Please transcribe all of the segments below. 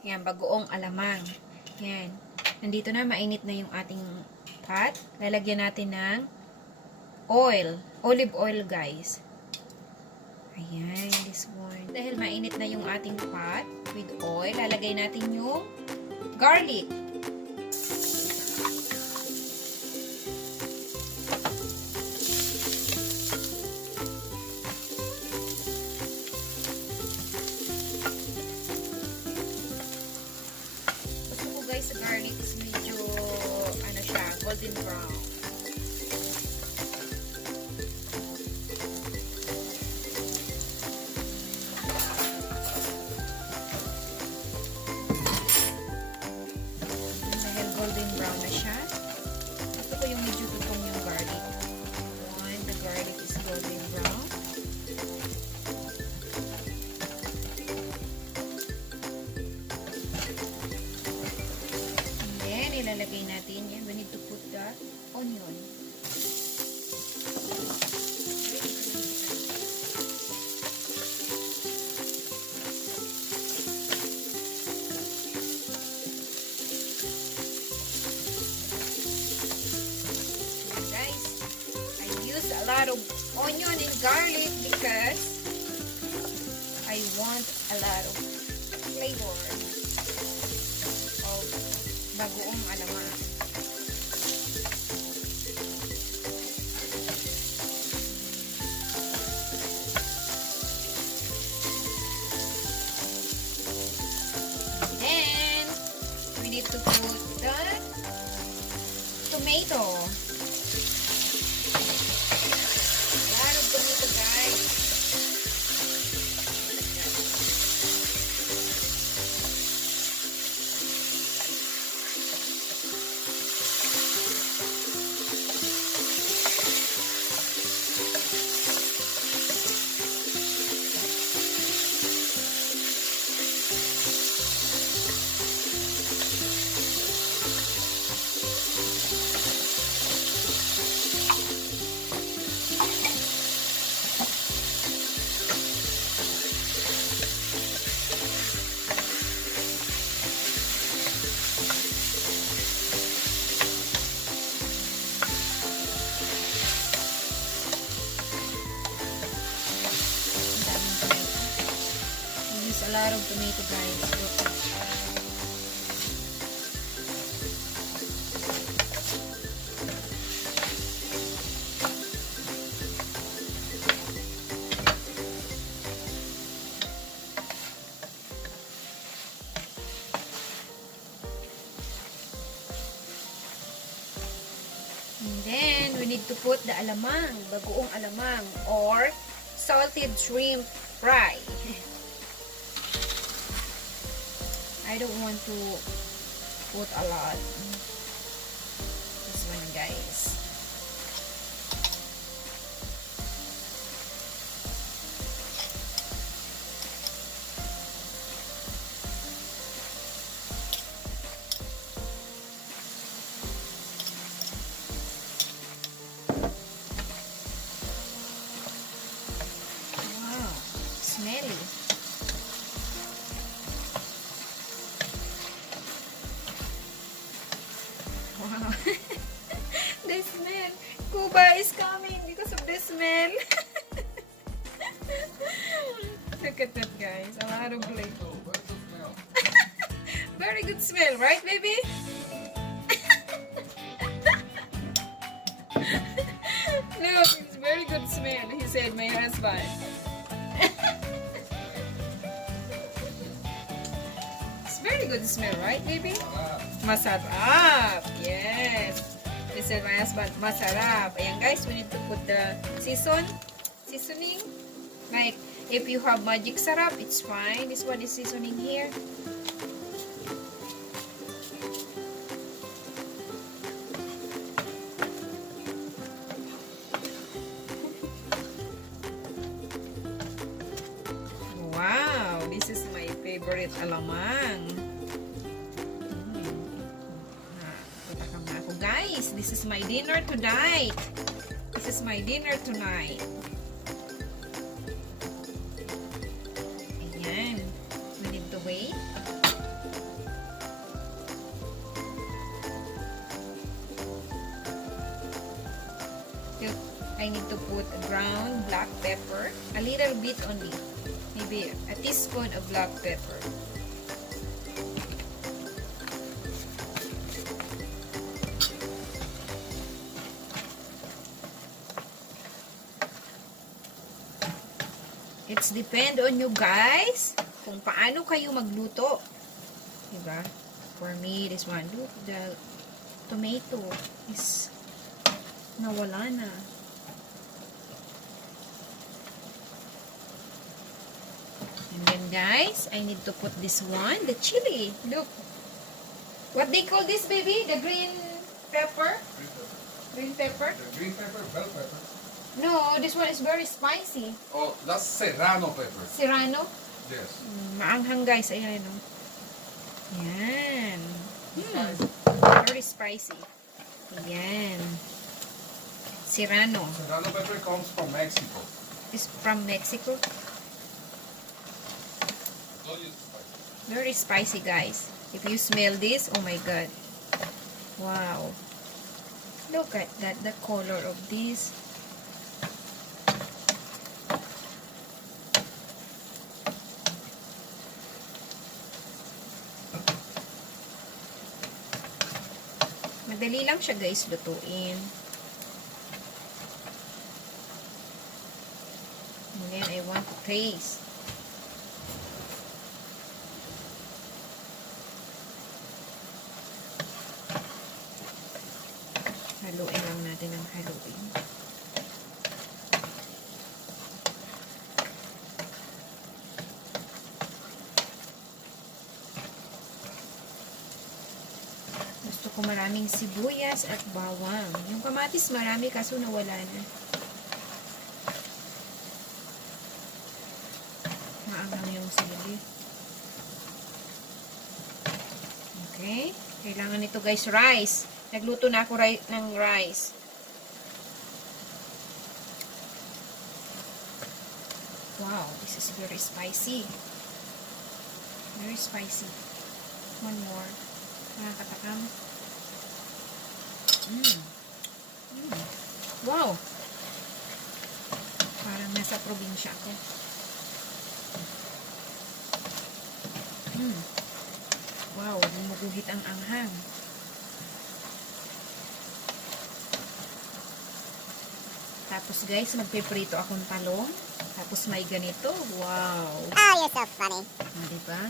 Yan, bagoong alamang. Yan. Nandito na, mainit na yung ating pot. Lalagyan natin ng oil. Olive oil, guys. Ayan, this one. Dahil mainit na yung ating pot with oil, lalagay natin yung garlic. Guys, sa garlic is medyo ano siya, golden brown. Dahil golden brown na siya, gusto ko yung medyo tutong yung garlic. One, the garlic is golden brown. Ilalagay natin yan. We need to put the onion. Guys, I use a lot of onion and garlic because I want a lot of flavor. Bagoong alamang. Then, we need to put the tomato. A lot of tomato, guys. A lot of tomato, guys. And then, we need to put the alamang, bagoong alamang, or salted shrimp fry. I don't want to put a lot. This one, guys. Wow, smelly. Wow. The smell. Cuba is coming because of the smell. Look at that, guys. A lot of flavor. Very good smell, right, baby? Look, it's very good smell, he said, my husband. It's very good smell, right, baby? Masarap. Yes. He said, my husband, masarap. Ayan, guys, we need to put the seasoning. Like, if you have magic sarap, it's fine. This one is seasoning here. Wow, this is my favorite alamang. Guys, this is my dinner tonight. This is my dinner tonight. Ayan. We need to wait. I need to put ground black pepper. A little bit only. Maybe a teaspoon of black pepper. It's depend on you guys kung paano kayo magluto. Diba? For me, this one, look, the tomato is nawala na. And then guys, I need to put this one, the chili. Look. What they call this, baby? The green pepper? Green pepper? The green pepper, bell pepper. No, this one is very spicy. Oh, that's serrano pepper. Serrano? Yes. Maanghang guys, ayan o. Yan. Very spicy. Ayan. Serrano. Serrano pepper comes from Mexico. It's from Mexico. Don't use spicy. Very spicy, guys. If you smell this, oh my god. Wow. Look at that, the color of this. Madali lang siya guys lutuin. And then I want to taste. Haluin lang natin ang haluin. Gusto ko maraming sibuyas at bawang. Yung kamatis marami kaso nawala na. Maanghang yung sili. Okay. Kailangan nito guys rice. Nagluto na ako ng rice. Wow, this is very spicy. Very spicy. One more. Nakakatakam. Wow! Parang nasa probinsya ako. Wow, gumuguhit ang anghang. Tapos guys, magpiprito akong talong. Tapos may ganito. Wow! Oh, you're so funny. Diba?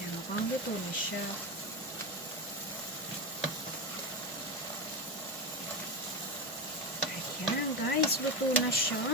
Yan, mukhang luto na siya. Ayan, guys, luto na siya.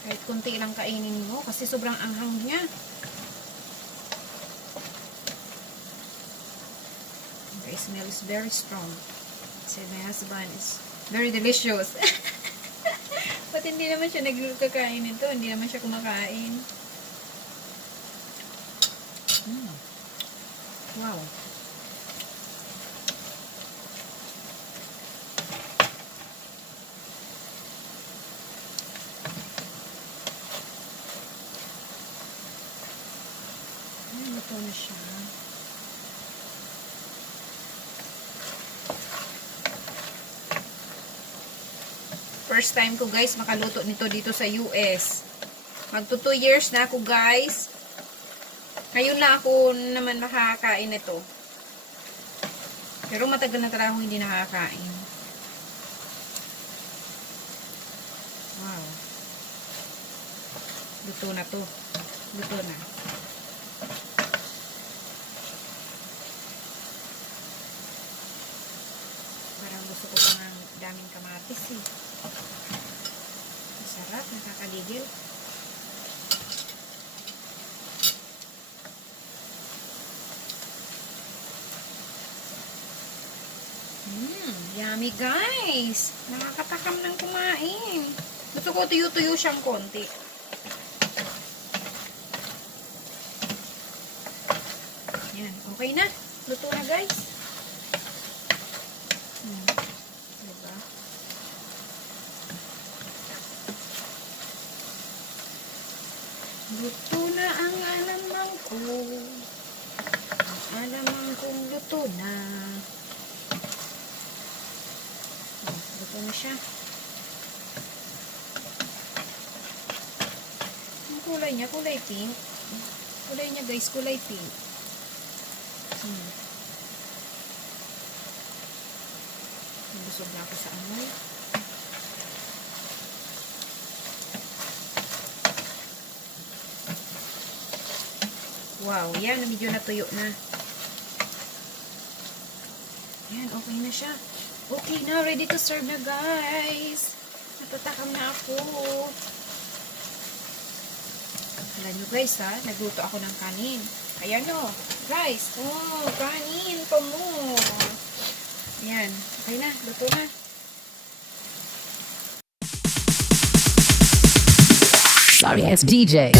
Kahit kunti lang kainin mo kasi sobrang anghang niya. The smell is very strong. Said my husband is very delicious. But hindi naman siya nagkakain nito. Hindi naman siya kumakain. Wow. Luto na siya. First time ko guys makaluto nito dito sa US. Magto 2 years na ako guys. Ngayon na ako naman nakakain nito. Pero matagal na talaga akong hindi nakakain. Wow. Luto na to. Luto na. Parang gusto ko pa ng daming kamatis eh. Masarap, nakakaligil. Yummy guys! Nakakatakam ng kumain. Gusto ko tuyo-tuyo siyang konti. Yan, okay na. Luto na guys. Diba? Luto na ang alamang ko. Ang alamang kong luto na. Oh, luto na siya. Ang kulay niya, kulay pink. Kulay niya guys, kulay pink. Nabusog na ako sa amoy. Wow, yan, medyo natuyo na. Yan, okay na siya. Okay na, ready to serve na guys. Natatakam na ako. Alam nyo guys ha, nagluto ako ng kanin. Ayan o, guys. Oh, kanin pa mo. Ayan, okay na, luto na. Sorry, it's DJ.